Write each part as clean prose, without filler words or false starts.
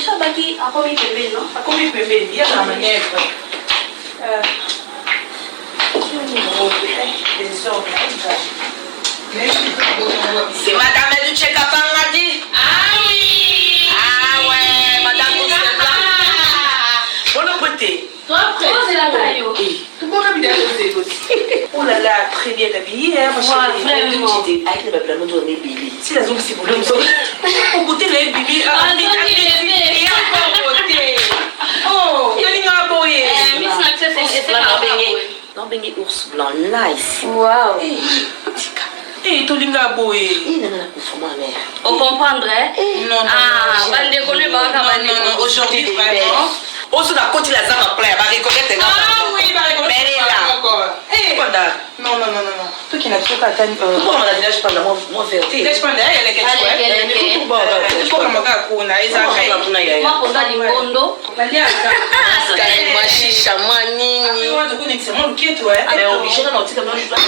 ça baki akomi pembeni non akomi pembeni ya na manèvre c'est madame du check-up a dit. Ah oui. Ah ouais, madame vous êtes là. Bon prêter. Toi c'est la taille. Tout le monde a bien osé aussi. Oh là là, très bien habillée hein, ma chérie. Vraiment. Avec le plan de donner Bibi. Si la zone c'est pour le on goûter les Bibi. Ah non, il est encore beauté. Oh, il y a un boyer. Miss Naxès c'est non bengi ours blanc nice. Wow. Eh, tolinga boye. On comprendrait. Non, non. Ah, bande connaît pas Non, non, aujourd'hui vraiment. On se a continué à s'en plaire, va reconnaître. Ah oui, va reconnaître. Eh, non, non, non, non. Toi qui n'as pas atteint. Pourquoi on a dit là je parle mon verre? Laisse prendre elle est quelque chose. Il faut que mon gars court na eza kai. Moi on a lingondo. Moi chicha moi nini. Moi du coup ni c'est mon look toi. Mais obligé na otika moi je dois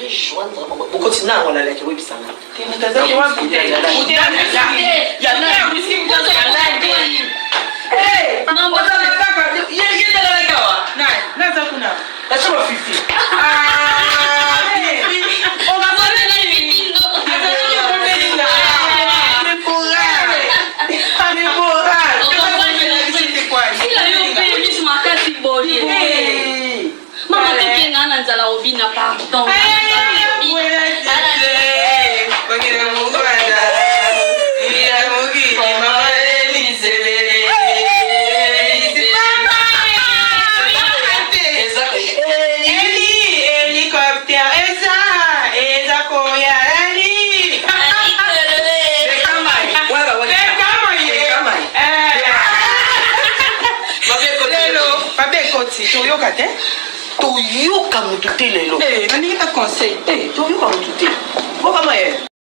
rejoindre pour continuer à la lettre oui bisanga. Tu mtazamo wangu Il y a là. Eh, non on a d'accord. Il y a qui dans la gawa? Naza kuna. La chambre 50. on va donner la vidéo. Mama tokenga na nzala obina pardon. Toyoka te? Toyoka mutu te lelo. Eh, nani ta conseil? Eh, toyoka mutu te. Boka ma ye.